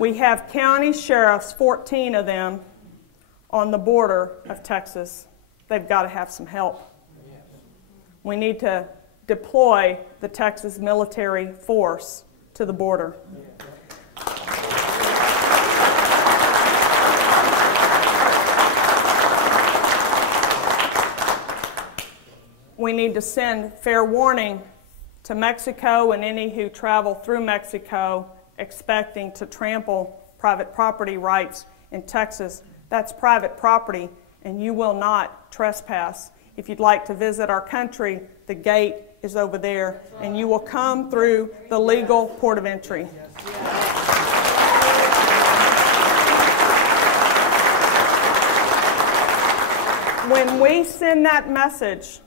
We have county sheriffs, 14 of them, on the border of Texas. They've got to have some help. We need to deploy the Texas military force to the border. We need to send fair warning to Mexico and any who travel through Mexico expecting to trample private property rights in Texas. That's private property, and you will not trespass. If you'd like to visit our country, the gate is over there, and you will come through the legal port of entry. When we send that message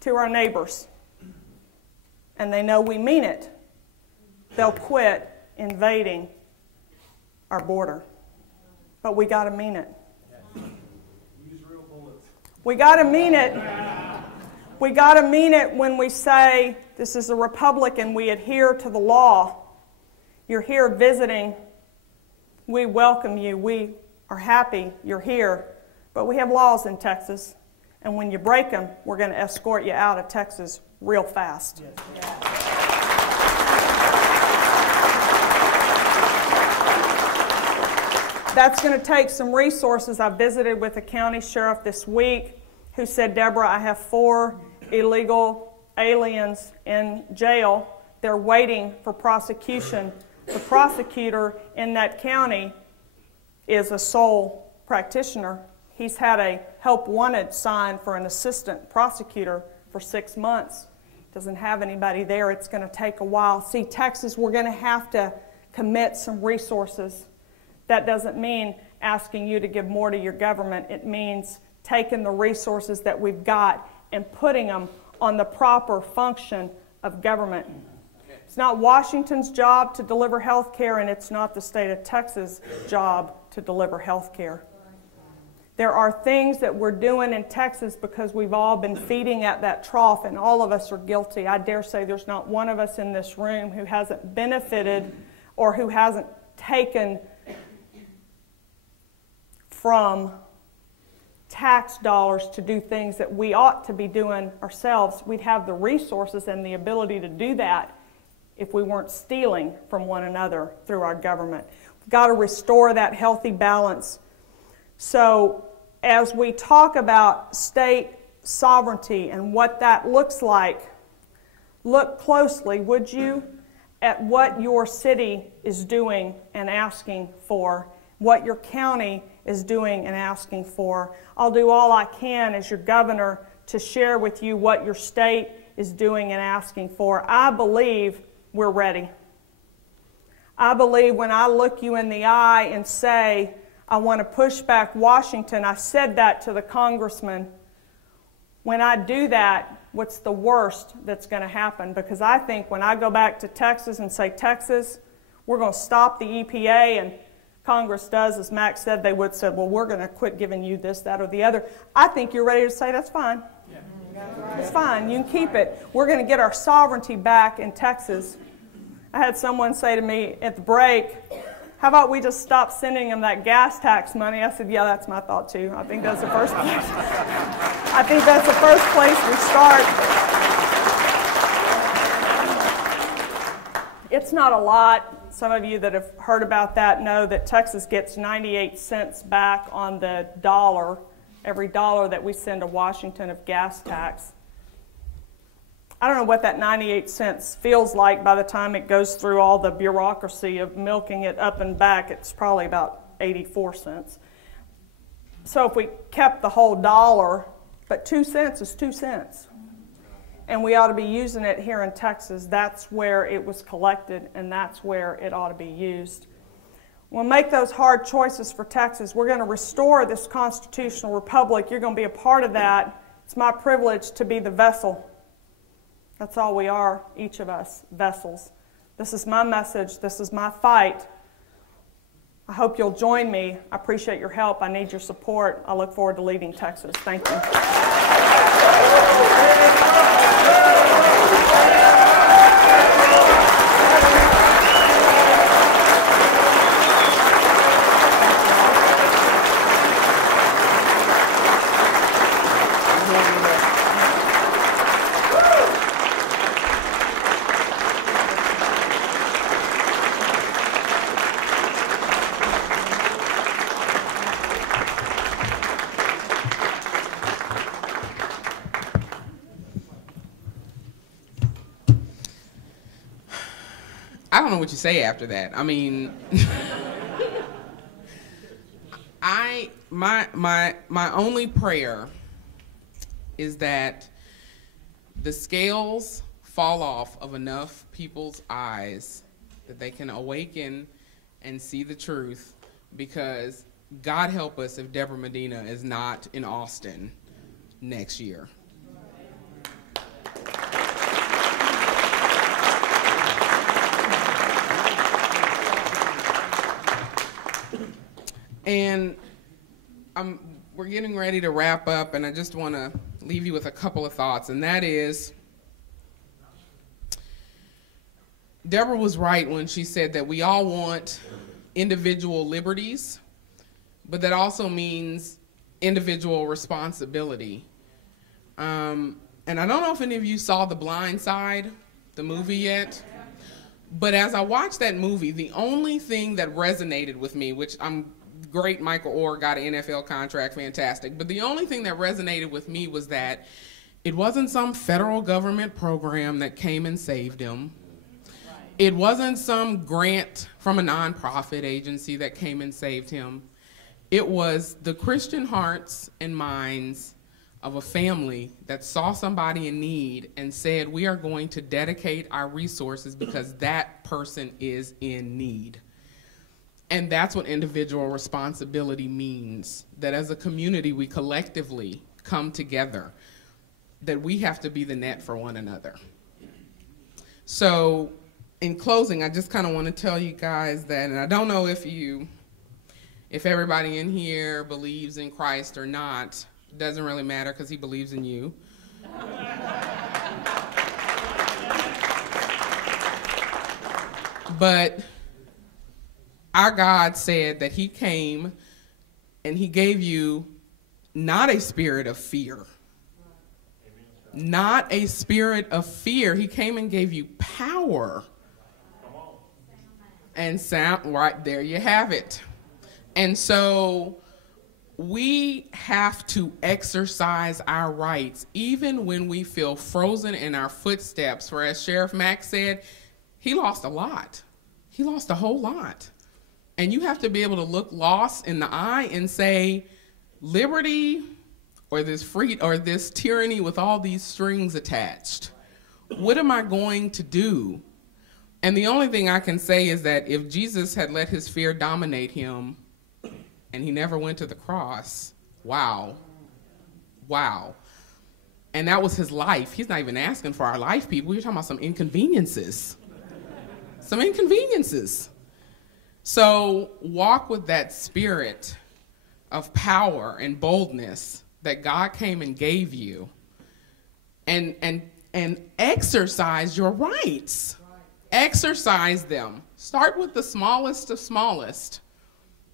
to our neighbors, and they know we mean it, they'll quit invading our border. But we got to mean it. Use real bullets. We got to mean it. We got to mean it when we say this is a republic and we adhere to the law. You're here visiting. We welcome you. We are happy you're here. But we have laws in Texas, and when you break them, we're going to escort you out of Texas real fast. Yes. That's going to take some resources. I visited with a county sheriff this week who said, Deborah, I have 4 illegal aliens in jail. They're waiting for prosecution. The prosecutor in that county is a sole practitioner. He's had a help wanted sign for an assistant prosecutor for 6 months. Doesn't have anybody there. It's going to take a while. See, Texas, we're going to have to commit some resources. That doesn't mean asking you to give more to your government. It means taking the resources that we've got and putting them on the proper function of government. It's not Washington's job to deliver health care, and it's not the state of Texas' job to deliver health care. There are things that we're doing in Texas because we've all been feeding at that trough, and all of us are guilty. I dare say there's not one of us in this room who hasn't benefited or who hasn't taken from tax dollars to do things that we ought to be doing ourselves. We'd have the resources and the ability to do that if we weren't stealing from one another through our government. We've got to restore that healthy balance. So as we talk about state sovereignty and what that looks like, look closely, would you, at what your city is doing and asking for, what your county is doing and asking for. I'll do all I can as your governor to share with you what your state is doing and asking for. I believe we're ready. I believe when I look you in the eye and say, I want to push back Washington, I said that to the congressman. When I do that, what's the worst that's going to happen? Because I think when I go back to Texas and say, Texas, we're going to stop the EPA, and Congress does, as Max said, they would say, well, we're going to quit giving you this, that, or the other. I think you're ready to say, that's fine. Yeah. It's fine. You can keep it. We're going to get our sovereignty back in Texas. I had someone say to me at the break, how about we just stop sending them that gas tax money? I said, yeah, that's my thought too. I think that's the first place. I think that's the first place we start. It's not a lot. Some of you that have heard about that know that Texas gets 98 cents back on the dollar, every dollar that we send to Washington of gas tax. I don't know what that 98 cents feels like by the time it goes through all the bureaucracy of milking it up and back. It's probably about 84 cents. So if we kept the whole dollar, but 2 cents is 2 cents. And we ought to be using it here in Texas. That's where it was collected, and that's where it ought to be used. We'll make those hard choices for Texas. We're going to restore this constitutional republic. You're going to be a part of that. It's my privilege to be the vessel. That's all we are, each of us, vessels. This is my message. This is my fight. I hope you'll join me. I appreciate your help. I need your support. I look forward to leading Texas. Thank you. don't know what you say after that. I mean, my only prayer is that the scales fall off of enough people's eyes that they can awaken and see the truth, because God help us if Debra Medina is not in Austin next year. And we're getting ready to wrap up, and I just want to leave you with a couple of thoughts, and that is, Debra was right when she said that we all want individual liberties, but that also means individual responsibility. And I don't know if any of you saw The Blind Side, the movie, yet, but as I watched that movie, the only thing that resonated with me, which I'm great, Michael Orr got an NFL contract, fantastic, but the only thing that resonated with me was that it wasn't some federal government program that came and saved him. It wasn't some grant from a nonprofit agency that came and saved him. It was the Christian hearts and minds of a family that saw somebody in need and said, we are going to dedicate our resources because that person is in need. And that's what individual responsibility means, that as a community we collectively come together, that we have to be the net for one another. So in closing, I just kind of want to tell you guys that, and I don't know if everybody in here believes in Christ or not. It doesn't really matter because he believes in you. But our God said that he came and he gave you not a spirit of fear. Not a spirit of fear. He came and gave you power. And sound, right there you have it. And so we have to exercise our rights even when we feel frozen in our footsteps. For as Sheriff Mack said, he lost a lot. He lost a whole lot. And you have to be able to look loss in the eye and say, liberty or this tyranny with all these strings attached, what am I going to do? And the only thing I can say is that if Jesus had let his fear dominate him and he never went to the cross, wow. And that was his life. He's not even asking for our life, people. You're talking about some inconveniences. Some inconveniences. So walk with that spirit of power and boldness that God came and gave you, and exercise your rights. Exercise them. Start with the smallest of smallest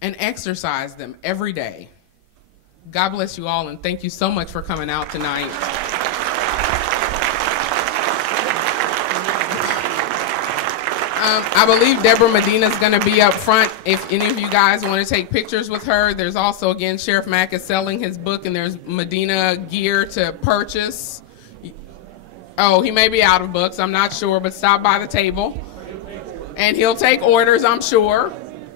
and exercise them every day. God bless you all, and thank you so much for coming out tonight. I believe Debra Medina is going to be up front if any of you guys want to take pictures with her. There's also, again, Sheriff Mack is selling his book, and there's Medina gear to purchase. Oh, he may be out of books, I'm not sure, but stop by the table. And he'll take orders, I'm sure.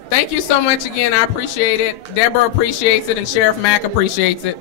Thank you so much again, I appreciate it. Debra appreciates it, and Sheriff Mack appreciates it.